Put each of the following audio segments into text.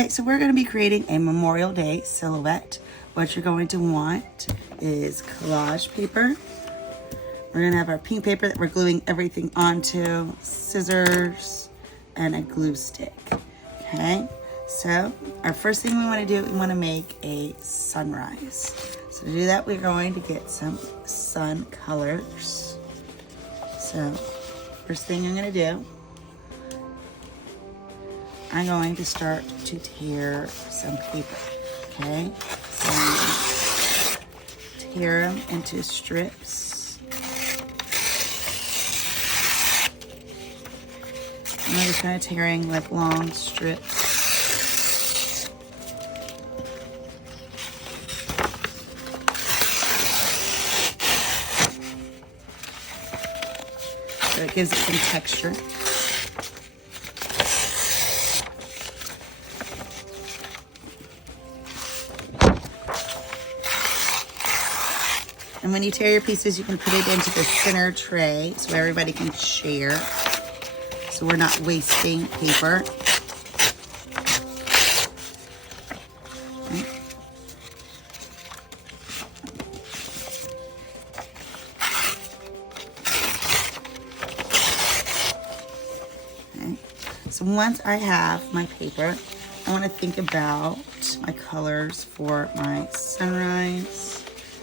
Okay, so we're going to be creating a Memorial Day silhouette. What you're going to want is collage paper. We're going to have our pink paper that we're gluing everything onto, scissors, and a glue stick. Okay, so our first thing we want to do, we want to make a sunrise. So to do that, we're going to get some sun colors. So first thing I'm going to do, I'm going to start to tear some paper, okay? So tear them into strips. And I'm just kind of tearing like long strips. So it gives it some texture. And when you tear your pieces, you can put it into the center tray so everybody can share. So we're not wasting paper. Okay. Okay. So once I have my paper, I want to think about my colors for my sunrise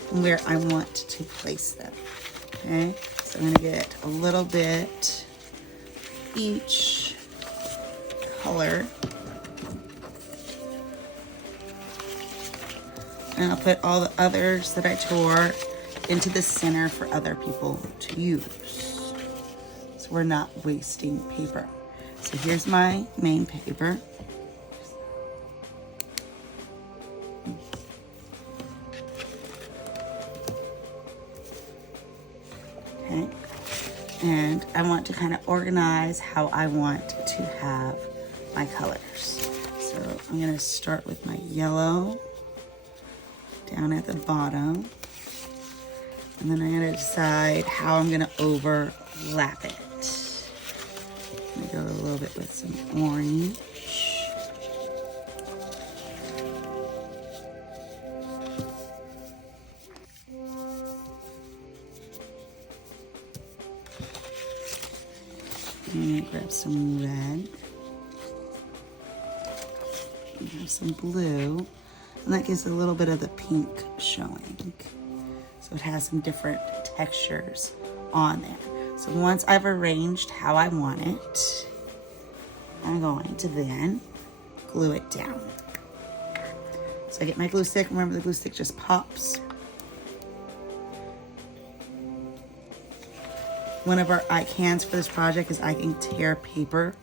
and where I want to place them. Okay, so I'm going to get a little bit each color, and I'll put all the others that I tore into the center for other people to use, so we're not wasting paper. So here's my main paper. Okay, and I want to kind of organize how I want to have my colors. So I'm going to start with my yellow down at the bottom, and then I'm going to decide how I'm going to overlap it. I'm going to go a little bit with some orange. And grab some red. And have some blue. And that gives a little bit of the pink showing. So it has some different textures on there. So once I've arranged how I want it, I'm going to then glue it down. So I get my glue stick. Remember, the glue stick just pops. One of our icons for this project is I can tear paper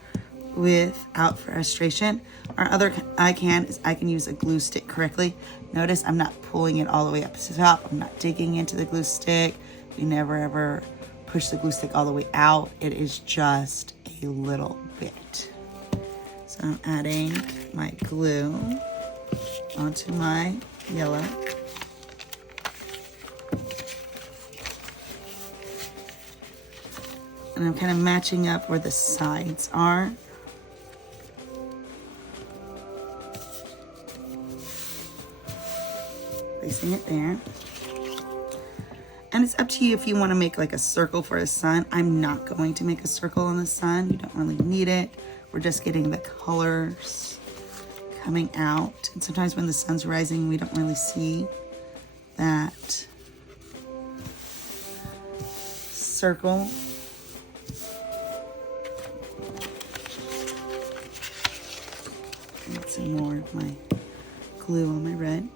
without frustration. Our other icon is I can use a glue stick correctly. Notice I'm not pulling it all the way up to the top. I'm not digging into the glue stick. You never ever push the glue stick all the way out. It is just a little bit. So I'm adding my glue onto my yellow. And I'm kind of matching up where the sides are. Placing it there. And it's up to you if you want to make like a circle for a sun. I'm not going to make a circle on the sun. You don't really need it. We're just getting the colors coming out. And sometimes when the sun's rising, we don't really see that circle. Get some more of my glue on my red.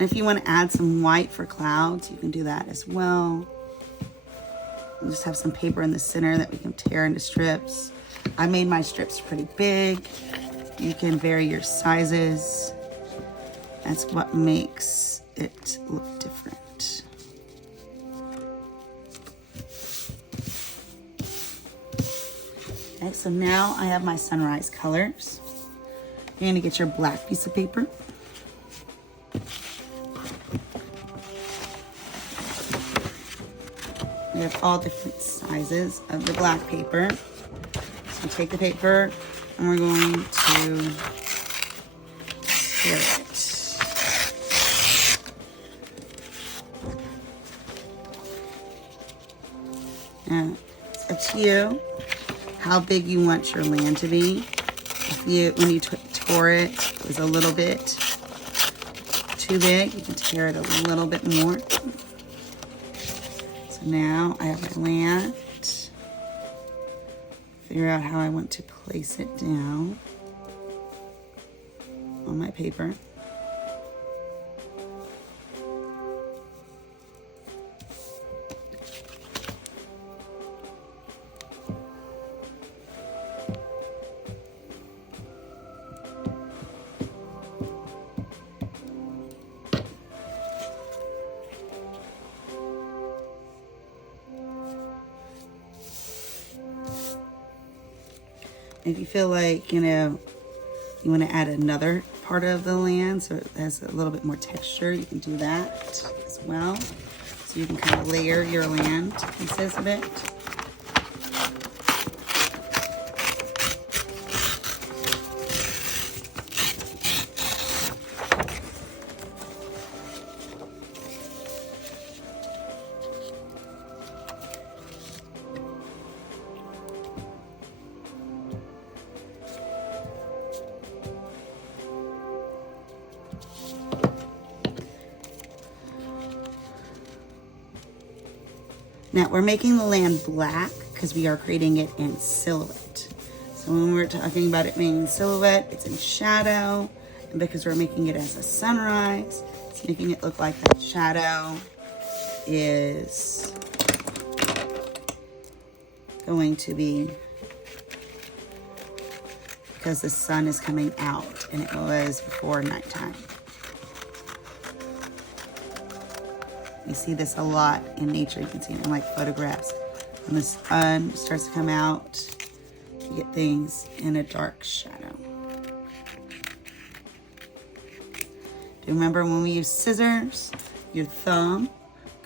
And if you want to add some white for clouds, you can do that as well. We'll just have some paper in the center that we can tear into strips. I made my strips pretty big. You can vary your sizes. That's what makes it look different. Okay, so now I have my sunrise colors. You're gonna get your black piece of paper. We have all different sizes of the black paper. So take the paper and we're going to tear it. Now, it's up to you how big you want your land to be. When you tore it, it was a little bit too big. You can tear it a little bit more. So now I have my land. Figure out how I want to place it down on my paper. If you feel like, you want to add another part of the land so it has a little bit more texture, you can do that as well. So you can kind of layer your land pieces a bit. Now we're making the land black because we are creating it in silhouette. So when we're talking about it being in silhouette, it's in shadow. And because we're making it as a sunrise, it's making it look like that shadow is going to be because the sun is coming out and it was before nighttime. You see this a lot in nature. You can see it in like photographs. When the sun starts to come out, you get things in a dark shadow. Do you remember when we use scissors? Your thumb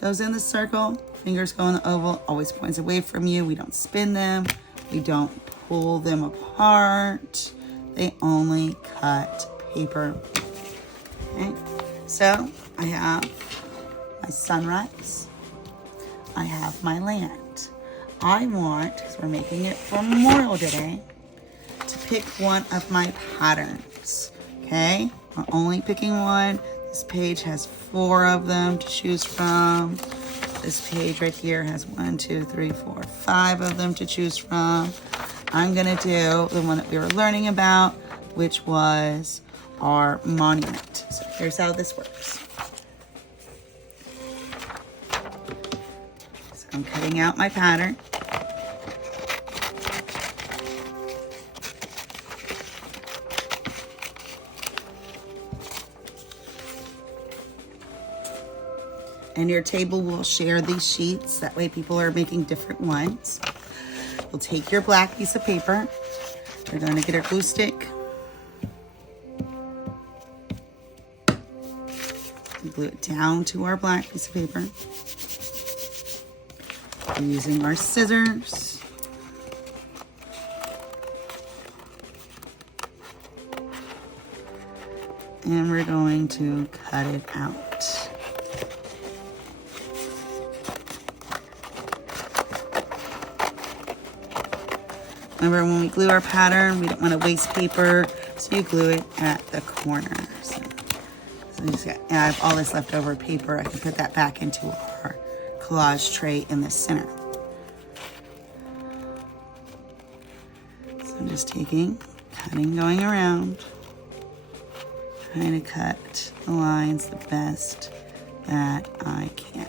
goes in the circle, fingers go in the oval, always points away from you. We don't spin them. We don't pull them apart. They only cut paper. Okay, so I have my sunrise. I have my land. I want, because we're making it for Memorial Day, to pick one of my patterns. Okay, we're only picking one. This page has 4 of them to choose from. This page right here has 1, 2, 3, 4, 5 of them to choose from. I'm gonna do the one that we were learning about, which was our monument. So here's how this works. So I'm cutting out my pattern. And your table will share these sheets. That way people are making different ones. We'll take your black piece of paper. We're going to get our glue stick. Glue it down to our black piece of paper. We're using our scissors. And we're going to cut it out. Remember, when we glue our pattern, we don't want to waste paper, so you glue it at the corner. So I have all this leftover paper. I can put that back into our collage tray in the center. So I'm just taking, cutting, going around, trying to cut the lines the best that I can.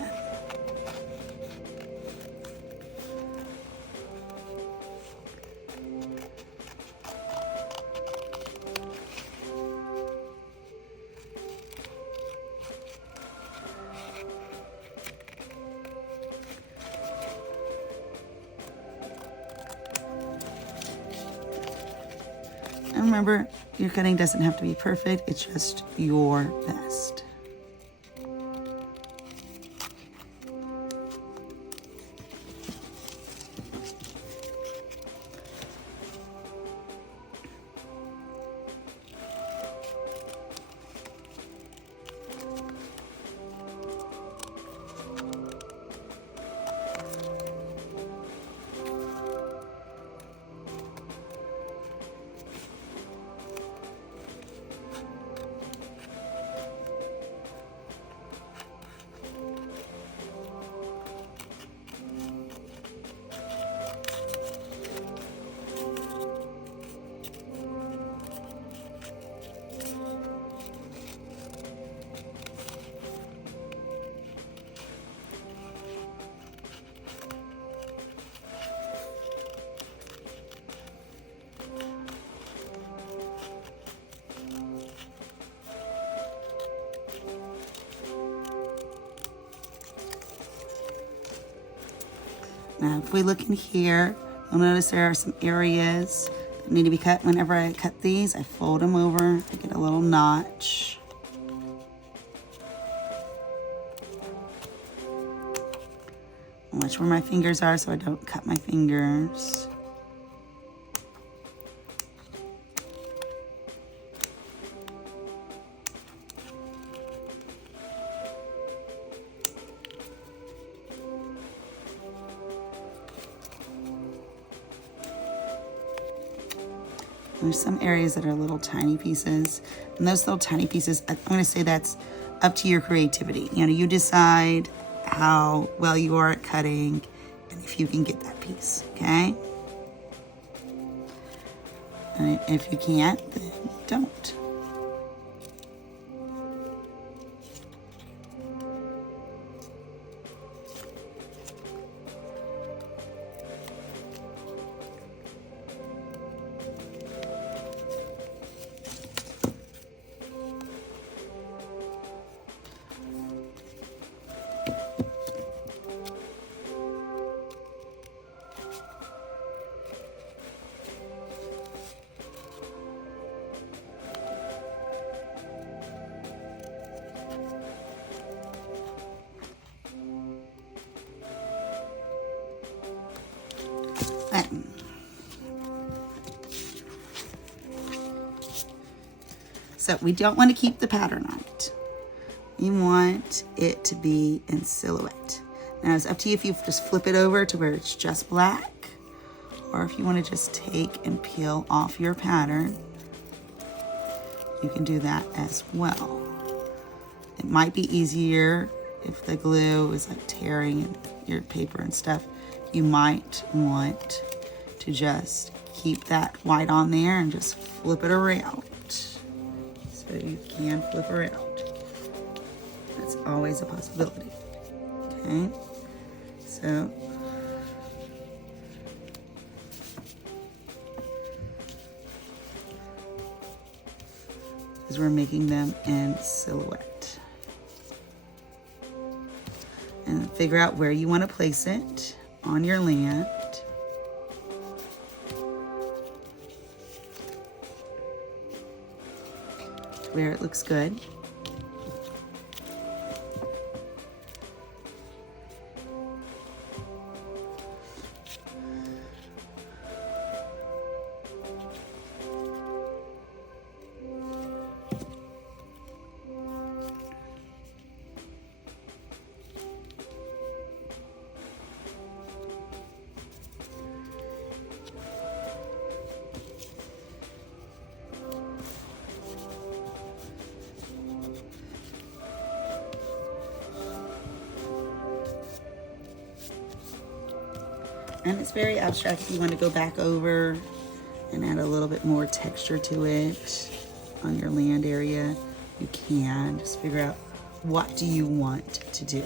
remember, your cutting doesn't have to be perfect. It's just your best. Now, if we look in here, you'll notice there are some areas that need to be cut. Whenever I cut these, I fold them over to get a little notch. Watch where my fingers are so I don't cut my fingers. There's some areas that are little tiny pieces, and those little tiny pieces, I'm going to say that's up to your creativity. You know, you decide how well you are at cutting and if you can get that piece, okay? And if you can't, then don't. So we don't want to keep the pattern on it. We want it to be in silhouette. Now it's up to you if you just flip it over to where it's just black, or if you want to just take and peel off your pattern, you can do that as well. It might be easier if the glue is like tearing your paper and stuff. You might want to just keep that white on there and just flip it around. So you can flip around. That's always a possibility. Okay, so because we're making them in silhouette. And figure out where you want to place it on your land. Where it looks good. And it's very abstract. If you want to go back over and add a little bit more texture to it on your land area, you can. Just figure out what do you want to do.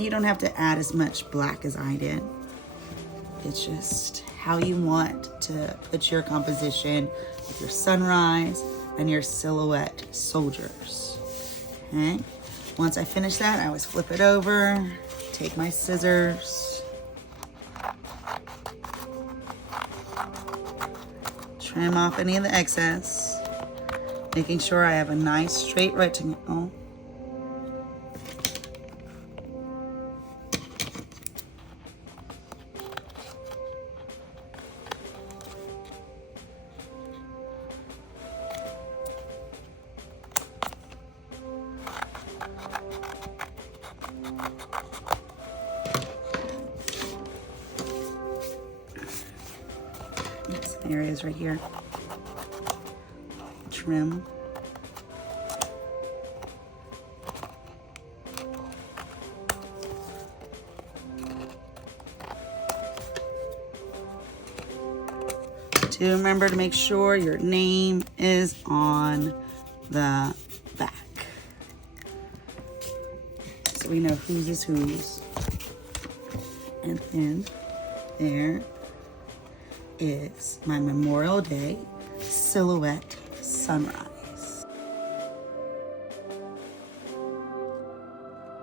And you don't have to add as much black as I did. It's just how you want to put your composition with your sunrise and your silhouette soldiers. Okay? Once I finish that, I always flip it over, take my scissors, trim off any of the excess, making sure I have a nice straight rectangle. Some areas right here. Trim. Do remember to make sure your name is on the back, so we know whose is whose. And then there is my Memorial Day silhouette sunrise.